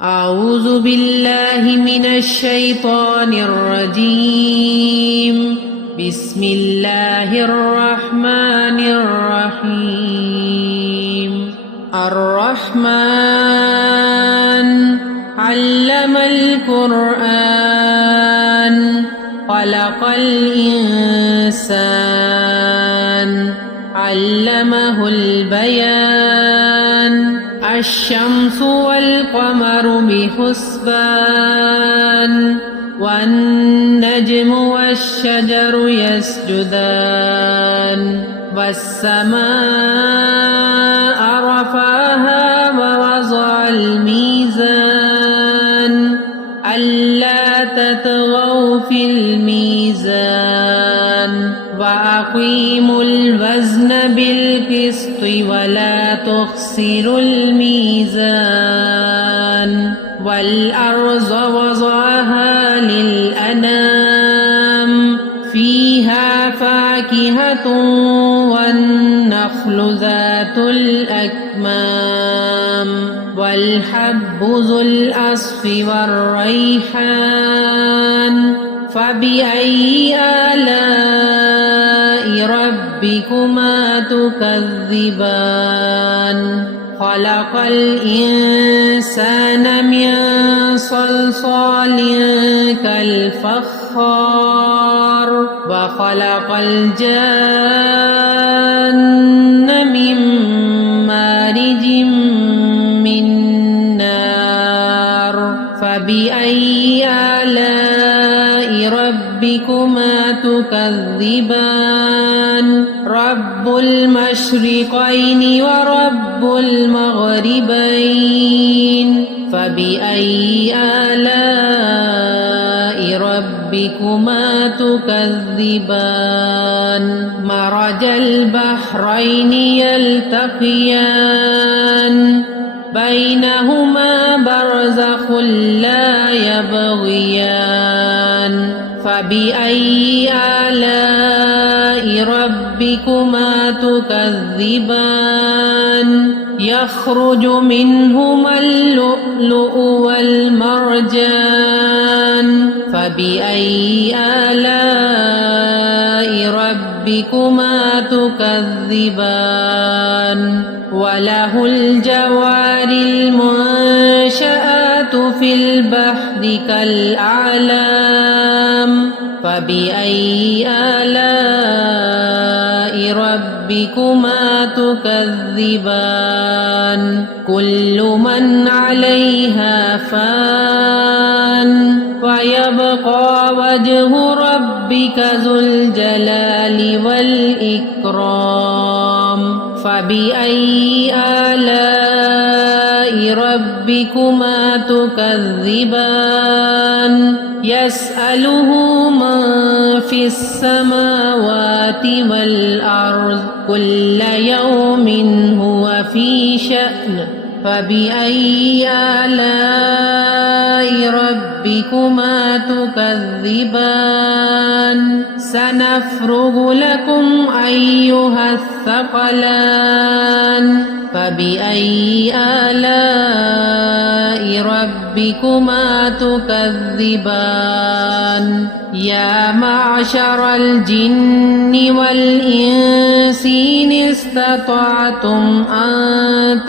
أعوذ بالله من الشيطان الرجيم. بسم الله الرحمن الرحيم. الرحمن علم القرآن خلق الإنسان علمه البيان. الشمس والقمر بحسبان والنجم والشجر يسجدان. والسماء رفعها ووضع الميزان ألا تطغوا في الميزان وأقيموا الوزن بالقسط ولا تخسروا الميزان. والأرض وضعها للأنام فيها فاكهة والنخل ذات الأكمام والحب ذو العصف والريحان. فبأي آلاء ربكما تكذبان؟ خلق الإنسان من صلصال كالفخار وخلق الجان من مارج من نار. فبأي آلاء ربكما تكذبان؟ رب المشرقين ورب المغربين. فبأي آلاء ربكما تكذبان؟ مرج البحرين يلتقيان بينهما برزخ لا يبغيان. فبأي آلاء ربكما تكذبان؟ يخرج منهما اللؤلؤ والمرجان. فبأي آلاء ربكما تكذبان؟ وله الجوار المنشآت في البحر كالأعلام. فبأي آلاء ربكما تكذبان؟ كل من عليها فان ويبقى وجه ربك ذو الجلال والإكرام. فبأي آلاء ربكما تكذبان؟ يسأله من في السماوات والأرض كل يوم هو في شأن. فبأي آلاء ربكما تكذبان؟ سنفرغ لكم أيها الثقلان. فبأي آلاء ربكما تكذبان؟ يا معشر الجن والإنس إن استطعتم أن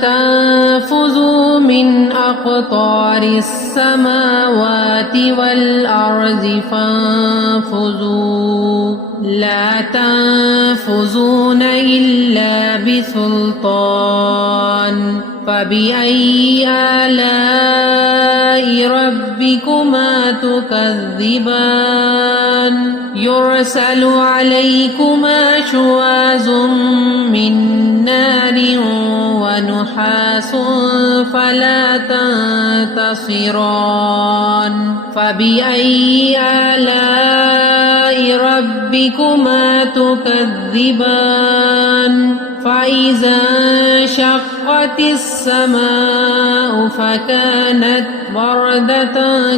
تنفذوا من أقطار السماوات والأرض فانفذوا لا تنفذون إلا بسلطان. فبأي آلاء ربكما تكذبان؟ يرسل عليكما شواظ من نار ونحاس فلا تنتصران. فبأي آلاء ربكما تكذبان؟ فإذا انشقت السماء فكانت وردة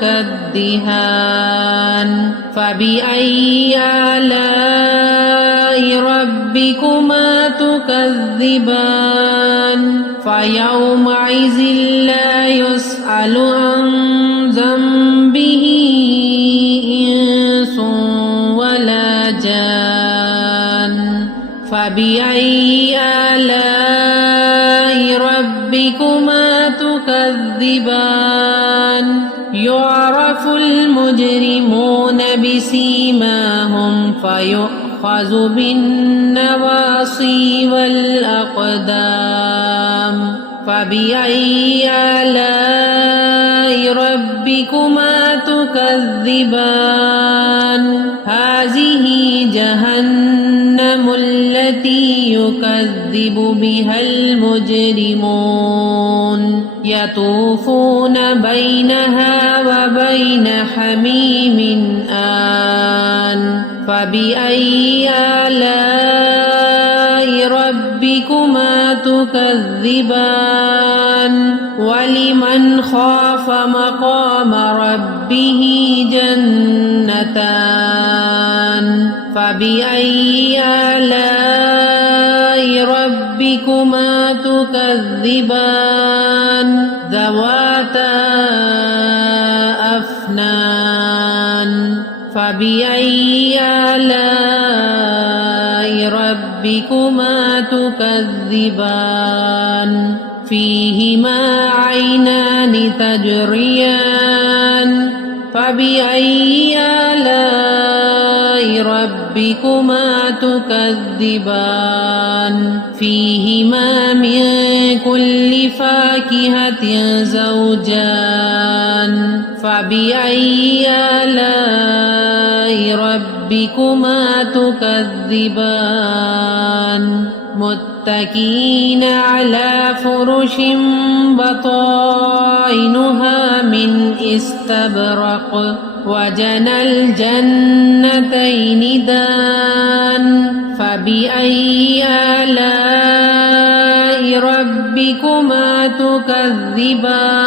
كالدهان. فبأي آلاء ربكما تكذبان؟ فيومئذ لا يسأل عن ذنبه إنس ولا جان فبأي آلاء ربكما تكذبان يعرف المجرمون بسيماهم فيؤخذ بالنواصي والأقدام فبأي آلاء ربكما تكذبان هذه جهنم التي يكذب بها المجرمون يطوفون بينها وبين حميم آن فبأي آلاء ربكما تكذبان ولمن خاف مقام ربه جنتان فبأي آلاء ربكما تكذبان ذواتا أفنان فبأي آلاء ربكما تكذبان فيهما عينان تجريان فبأي آلاء ربكما تكذبان فيهما من كل فاكهة زوجان فبأي آلاء ربكما تكذبان متكئين على فرش بطائنها من استبرق وجنى الجنتين دان فبأي آلاء ربكما تكذبان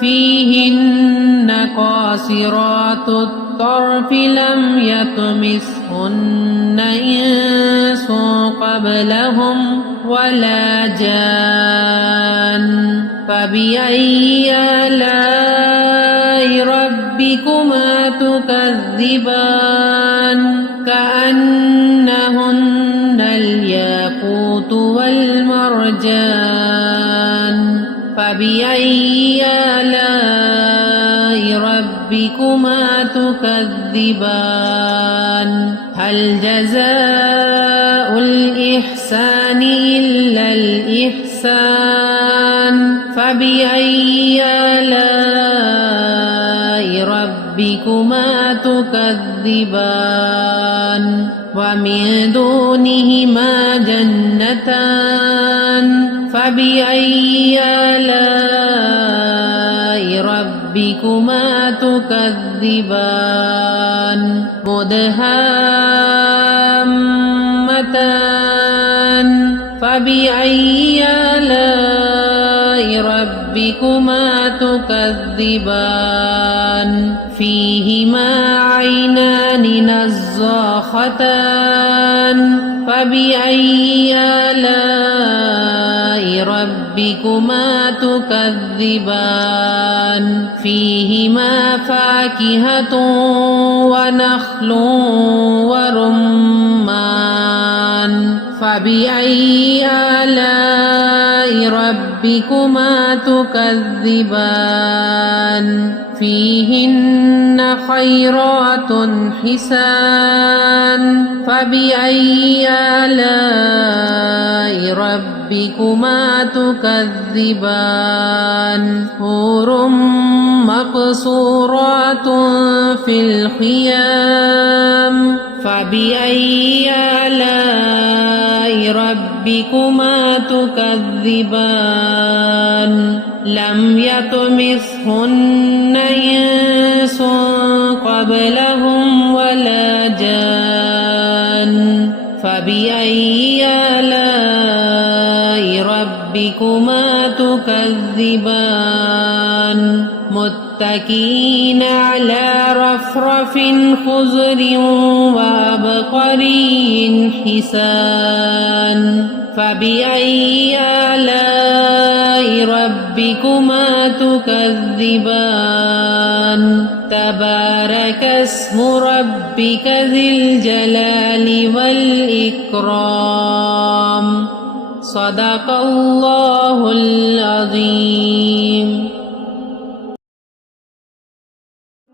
فيهن قاصرات الطرف لم يطمثهن إنس قبلهم ولا جان فبأي آلاء ربكما تكذبان كأنهن الياقوت والمرجان فبأي آلاء ربكما تكذبان هل جزاء الإحسان إلا الإحسان فبأي آلاء ربكما تكذبان ومن دونهما جنتان فبأي آلاء ربكما تكذبان مدهامتان فبأي آلاء ربكما تكذبان فيهما عينان نضاختان فبأي آلاء ربكما تكذبان فيهما فاكهة ونخل ورمان فبأي آلاء ربكما تكذبان فيهن خيرات حسان فبأي آلاء ربكما تكذبان حور مقصورات في الخيام فبأي آلاء ربكما تكذبان لم يطمثهن إنس قبلهم ولا جان فبأي آلاء ربكما تكذبان متكئين على رفرف خضر وعبقري حسان فبأي آلاء ربكما تكذبان تبارك اسم ربك ذي الجلال والإكرام صدق الله العظيम।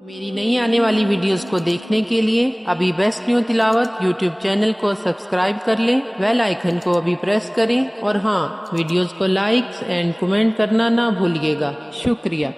मेरी नई आने वाली वीडियोस को देखने के लिए अभी बेस्ट न्यू तिलावत यूट्यूब चैनल को सब्सक्राइब कर लें, बेल आइकन को अभी प्रेस करें और हाँ, वीडियोस को लाइक एंड कमेंट करना ना भूलिएगा। शुक्रिया।